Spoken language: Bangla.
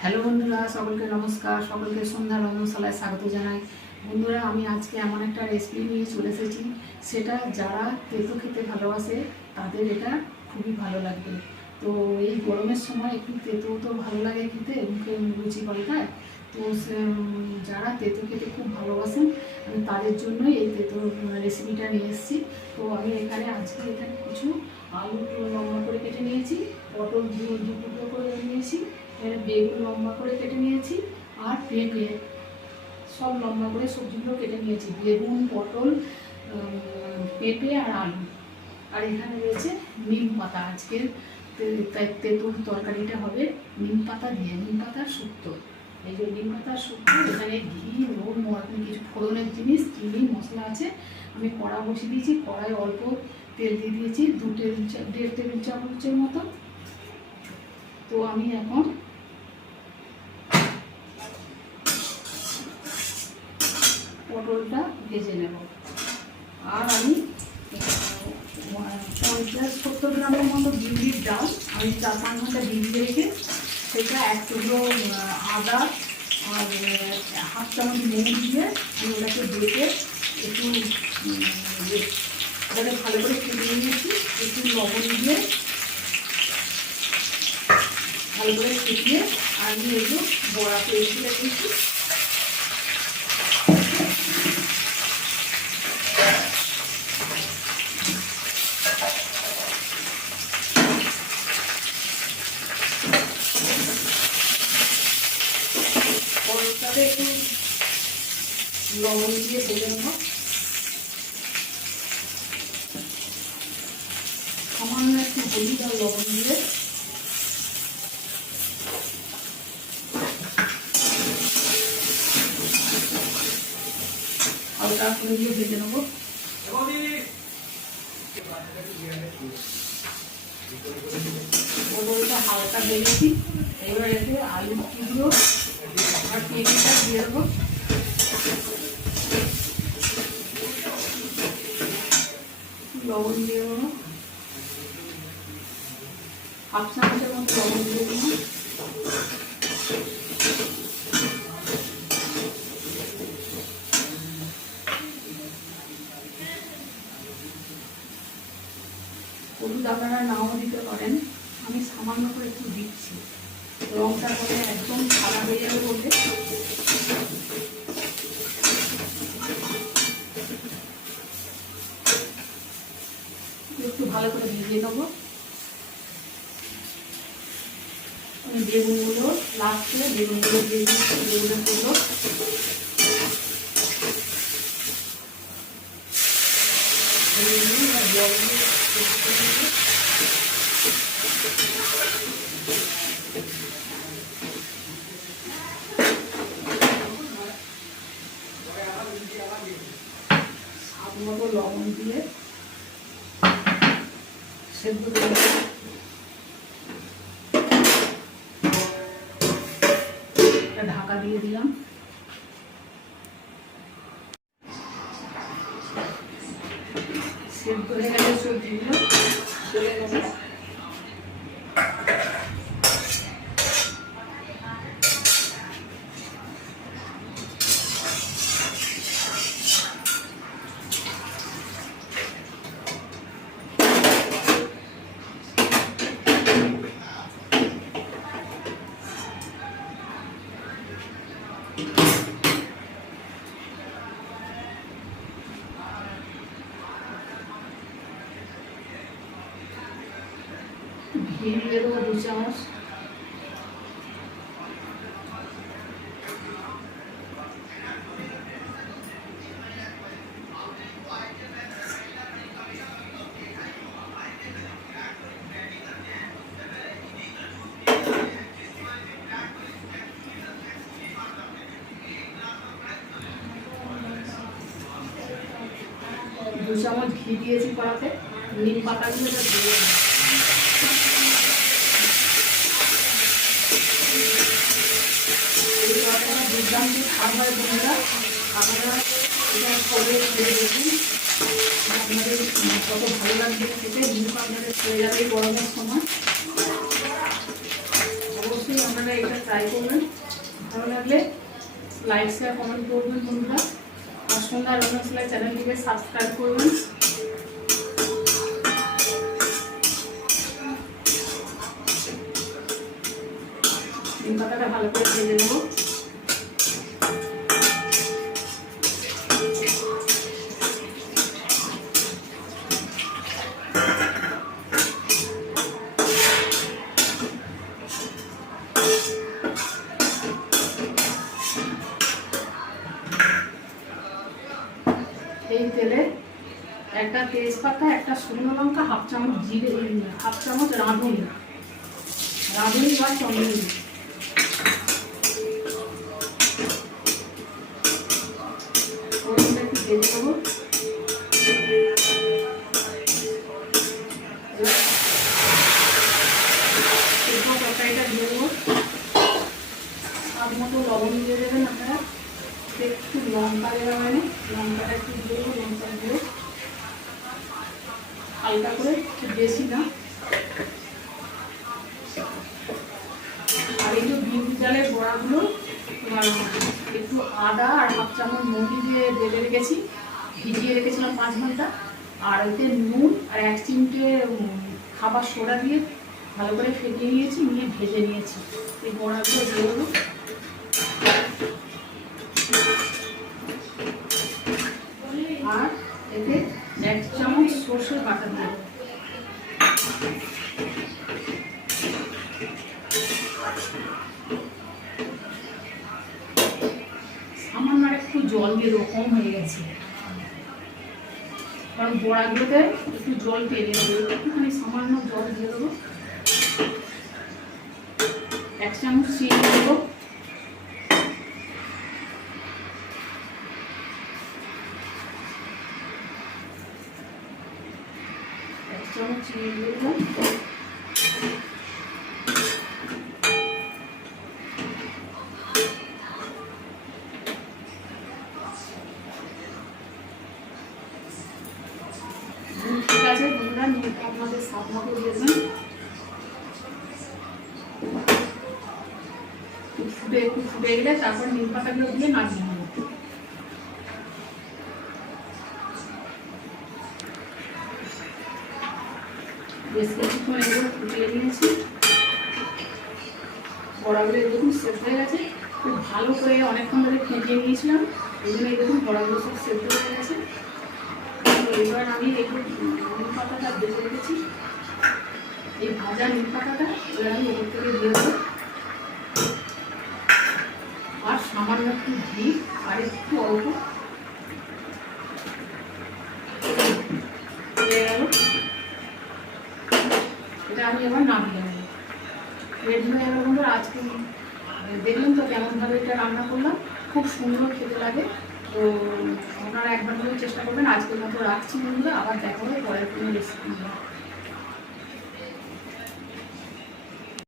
হ্যালো বন্ধুরা, সকলকে নমস্কার। সকলকে সন্ধ্যা রন্ধনশালায় স্বাগত জানাই। বন্ধুরা, আমি আজকে এমন একটা রেসিপি নিয়ে চলে এসেছি, সেটা যারা তেতো খেতে ভালোবাসে তাদের এটা খুবই ভালো লাগবে। তো এই গরমের সময় একটু তেতো তো ভালো লাগে খেতে, মুখে রুচি পাল্টায়। তো যারা তেতো খেতে খুব ভালোবাসেন আমি তাদের জন্যই এই তেতো রেসিপিটা নিয়ে এসেছি। তো আমি আজকে এখানে কিছু আলু লম্বা করে কেটে নিয়েছি, পটল দু টুকরো করে নিয়েছি, বেগুন লম্বা করে কেটে নিয়েছি, আর পেঁপে সব লম্বা করে সবজিগুলো কেটে নিয়েছি। বেগুন, পটল, পেঁপে আর আলু। আর এখানে রয়েছে নিম পাতা। আজকের তেঁতুল তরকারিটা হবে নিম পাতা দিয়ে, নিম পাতার শুক্তো। এই যে নিম পাতার শুক্তো, এখানে ঘি, নুন, কিছু ফোড়নের জিনিস, চিনি, মশলা আছে। আমি কড়া বসিয়ে দিয়েছি, কড়াই অল্প তেল দিয়ে দিয়েছি, 1.5 টেবিল চামচের মতো। তো আমি এখন পটলটা ভেজে নেব। আর আমি 50-70 গ্রামের মতো বিউলির ডাল আমি 4-5 ঘন্টা ভিজিয়ে রেখে সেটা 1 টুকরো আদা আর 1/2 চামচ নুন দিয়ে আমি ওটাকে বেটে একটু ওটাকে ভালো করে ফুটিয়ে নিয়েছি। একটু লবণ দিয়ে ভালো করে ফুটিয়ে আমি একটু বড়া তৈরি করে দিয়েছি। পটলটাতে একটু লবণ দিয়ে ভেজে নেব, সামান্য একটু হলুদ আর লবণ দিয়ে হালকা করে দিয়ে ভেজে নেব। পটলটা হালকা ভেজেছি, এবার এতে আলু টুকরো আর পেঁপেটা দিয়ে দেবো। লবণ দিয়ে দেবো, 1/2 চামচের মতো লবণ দিয়ে দেবো। হলুদ আপনারা নাও দিতে পারেন, আমি সামান্য করে একটু দিচ্ছি। রঙটা করে একদম সাদা হয়ে যাবে বলতে একটু ভালো করে ভিজিয়ে নেবো। আমি বেগুনগুলো লাস্টে বেগুনগুলো দিয়ে দিচ্ছি, বেগুনের গুলো জল দিয়ে স্বাদ মতো লবণ দিয়ে সেদ্ধ করে ঢাকা দিয়ে দিলাম। সেদ্ধ হয়ে গেলে সবজিগুলো তুলে নেব। ঘি দিয়ে দেবো 2 চামচ। দু চামচ ঘি দিয়েছি কড়াতে। নিম পাতাগুলো দিয়ে দুর্দান্ত স্বাদ হয় বন্ধুরা। আপনারা এটা করে খেয়ে দেখুন, আপনাদের কত ভালো লাগবে খেতে। মুখ আপনাদের চলে যাবে গরমের সময়। অবশ্যই আপনারা এটা ট্রাই করবেন। ভালো লাগলে লাইক শেয়ার কমেন্ট করবেন বন্ধুরা। আর সন্ধ্যা রন্ধন সেলাই চ্যানেলটিকে সাবস্ক্রাইব করবেন। নিম পাতাটা ভালো করে ভেজে নেবো। এই তেলে একটা তেজপাতা, একটা শুকনো লঙ্কা, হাফ চামচ জিরে, হাফ চামচ রাঁধুনি বা চন্দন একটু ভেজে নেবো। তরকারিটা দিয়ে দেবো। স্বাদ মতো লবণ দিয়ে দেবেন আপনারা। একটু লঙ্কা দেওয়া হয়নি, লঙ্কাটা একটু দিয়ে দেবো। লঙ্কা দিয়ে হালকা করে, একটু বেশি না। আর এই যে বিউলি চালের বড়াগুলো একটু আদা আর হাফ চামচ মৌরি দিয়ে বেটে রেখেছি, ভিজিয়ে রেখেছিলাম 5 ঘন্টা। আর ওতে নুন আর 1 চিমটে খাবার সোডা দিয়ে ভালো করে ফেটিয়ে নিয়েছি, নিয়ে ভেজে নিয়েছি। এই বড়াগুলো দিয়ে দেবো। আর এতে 1 চামচ সর্ষের বাটা দিয়ে দেবো। সামান্য একটু জল দিয়ে দেবো, কম হয়ে গেছে, কারণ বড়াগুলোতে একটু জল টেনে দেবো। একটুখানি সামান্য জল দিয়ে দেবো। 1 চামচ চিনি দেবো। চিনি দিয়ে দেবো। ঠিক আছে বন্ধুরা, আপনাদের স্বাদ মতো দিয়ে দেবেন। একটু ফুটে গেলে তারপর নিম পাতাগুলো দিয়ে নামিয়ে নেব। বেশ কিছুক্ষণ এগুলো ফুটিয়ে নিয়েছি। বড়াগুলো দেখুন সেদ্ধ হয়ে গেছে। খুব ভালো করে অনেকক্ষণ ধরে ফুটিয়ে নিয়েছিলাম, এই জন্য দেখুন বড়াগুলো সব সেদ্ধ হয়ে গেছে। এবার আমি এই নিম পাতাটা ভেজে রেখেছি, এই ভাজা নিম পাতাটা এবার আমি ওপর থেকে দিয়ে দেবো। আর সামান্য একটু ঘি আর একটু অল্প হয়ে গেল। এটা আমি এবার নামিয়ে নেব। রেডি হয়ে গেল বন্ধুরা। আজকে দেখলেন তো কেমনভাবে এটা রান্না করলাম, খুব সুন্দর খেতে লাগে। তো আপনারা একবার চেষ্টা করবেন। আজকের মতো রাখছি বন্ধুরা, আবার দেখা হবে পরের কোনো রেসিপি।